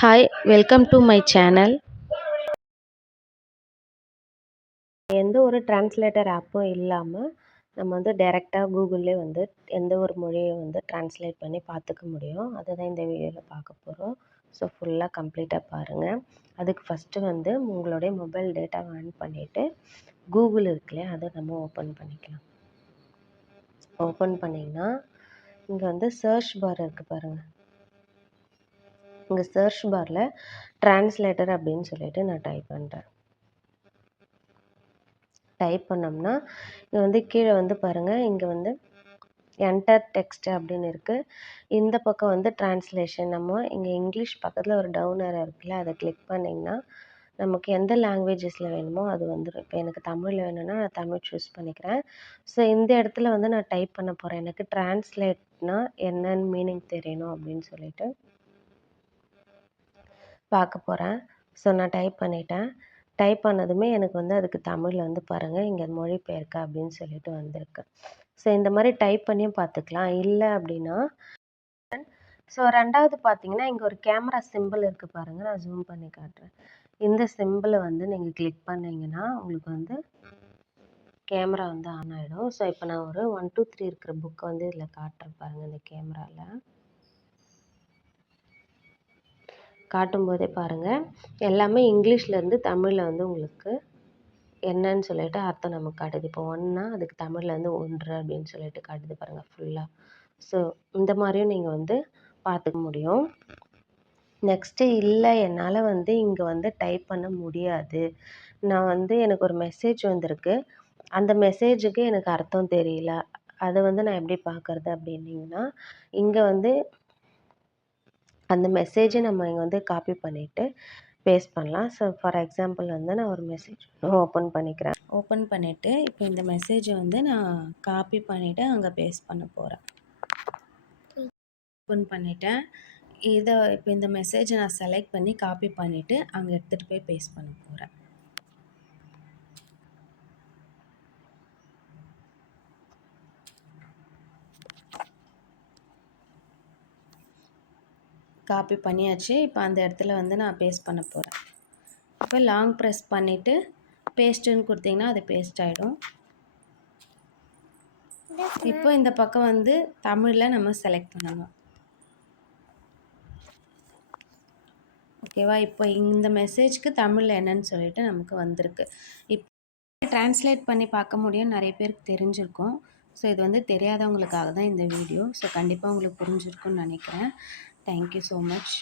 Hi, welcome to my channel. எந்த ஒரு translator ஆப்பும் இல்லாமல் நம்ம வந்து டைரெக்டாக கூகுள்லேயே வந்து எந்த ஒரு மொழியை வந்து டிரான்ஸ்லேட் பண்ணி பார்த்துக்க முடியும். அதை தான் இந்த வீடியோவில் பார்க்க போகிறோம். ஸோ ஃபுல்லாக கம்ப்ளீட்டாக பாருங்கள். அதுக்கு ஃபஸ்ட்டு வந்து உங்களுடைய மொபைல் டேட்டாவை ஆன் பண்ணிவிட்டு கூகுள் இருக்கு இல்லையா, அதை நம்ம ஓப்பன் பண்ணிக்கலாம். ஓப்பன் பண்ணிங்கன்னா இங்கே வந்து சர்ச் பார் இருக்குது பாருங்கள். இங்கே சர்ச் பாரில் டிரான்ஸ்லேட்டர் அப்படின்னு சொல்லிட்டு நான் டைப் பண்ணுறேன். டைப் பண்ணோம்னா இங்கே வந்து கீழே வந்து பாருங்கள், இங்கே வந்து என்டர் டெக்ஸ்ட் அப்படின்னு இருக்குது. இந்த பக்கம் வந்து டிரான்ஸ்லேஷன். நம்ம இங்கே இங்கிலீஷ் பக்கத்தில் ஒரு டவுன் ஏரோ இருக்குல்ல, அதை கிளிக் பண்ணிங்கன்னா நமக்கு எந்த லாங்குவேஜஸில் வேணுமோ அது வந்துடும். இப்போ எனக்கு தமிழில் வேணும்னா நான் தமிழ் சூஸ் பண்ணிக்கிறேன். ஸோ இந்த இடத்துல வந்து நான் டைப் பண்ண போகிறேன். எனக்கு டிரான்ஸ்லேட்னா என்னன்னு மீனிங் தெரியணும் அப்படின்னு சொல்லிட்டு பார்க்க போகிறேன். ஸோ நான் டைப் பண்ணிட்டேன். டைப் பண்ணதுமே எனக்கு வந்து அதுக்கு தமிழில் வந்து பாருங்கள், இங்கே மொழிபெயர்க்க அப்படின்னு சொல்லிட்டு வந்திருக்கு. ஸோ இந்த மாதிரி டைப் பண்ணியும் பார்த்துக்கலாம். இல்லை அப்படின்னா ஸோ ரெண்டாவது பார்த்தீங்கன்னா இங்கே ஒரு கேமரா சிம்பிள் இருக்குது பாருங்கள். நான் ஜூம் பண்ணி காட்டுறேன். இந்த சிம்பிளை வந்து நீங்கள் கிளிக் பண்ணிங்கன்னா உங்களுக்கு வந்து கேமரா வந்து ஆன் ஆகிடும். ஸோ இப்போ நான் ஒரு 1 2 3 இருக்கிற புக்கை வந்து இதில் காட்டுறேன் பாருங்கள். இந்த கேமராவில் காட்டும்போதே பாருங்கள், எல்லாமே இங்கிலீஷ்லேருந்து தமிழில் வந்து உங்களுக்கு என்னன்னு சொல்லிட்டு அர்த்தம் நமக்கு காட்டுது. இப்போ ஒன்றா அதுக்கு தமிழில் வந்து 1 அப்படின்னு சொல்லிட்டு காட்டுது பாருங்கள் ஃபுல்லாக. ஸோ இந்த மாதிரியும் நீங்கள் வந்து பார்த்துக்க முடியும். நெக்ஸ்ட்டு இல்லை, என்னால் வந்து இங்கே வந்து டைப் பண்ண முடியாது, நான் வந்து எனக்கு ஒரு மெசேஜ் வந்திருக்கு, அந்த மெசேஜுக்கு எனக்கு அர்த்தம் தெரியல, அதை வந்து நான் எப்படி பார்க்குறது அப்படின்னிங்கன்னா இங்கே வந்து அந்த மெசேஜை நம்ம இங்கே வந்து காப்பி பண்ணிவிட்டு பேஸ்ட் பண்ணலாம். ஸோ ஃபார் எக்ஸாம்பிள் வந்து நான் ஒரு மெசேஜ் ஓப்பன் பண்ணிக்கிறேன். ஓப்பன் பண்ணிவிட்டு இப்போ இந்த மெசேஜை வந்து நான் காப்பி பண்ணிவிட்டு அங்கே பேஸ்ட் பண்ண போகிறேன். ஓப்பன் பண்ணிவிட்டேன். இதை இப்போ இந்த மெசேஜை நான் செலக்ட் பண்ணி காப்பி பண்ணிவிட்டு அங்கே எடுத்துகிட்டு போய் பேஸ்ட் பண்ண போகிறேன். காப்பி பண்ணியாச்சு. இப்போ அந்த இடத்துல வந்து நான் பேஸ்ட் பண்ண போகிறேன். இப்போ லாங் ப்ரெஸ் பண்ணிவிட்டு பேஸ்ட்டுன்னு கொடுத்தீங்கன்னா அது பேஸ்ட் ஆகிடும். இப்போ இந்த பக்கம் வந்து தமிழில் நம்ம செலக்ட் பண்ணணும். ஓகேவா? இப்போ இந்த மெசேஜ்க்கு தமிழில் என்னன்னு சொல்லிட்டு நமக்கு வந்திருக்கு. இப்போ டிரான்ஸ்லேட் பண்ணி பார்க்க முடியும், நிறைய பேருக்கு தெரிஞ்சிருக்கும். ஸோ இது வந்து தெரியாதவங்களுக்காக தான் இந்த வீடியோ. ஸோ கண்டிப்பாக உங்களுக்கு புரிஞ்சிருக்குன்னு நினைக்கிறேன். Thank you so much.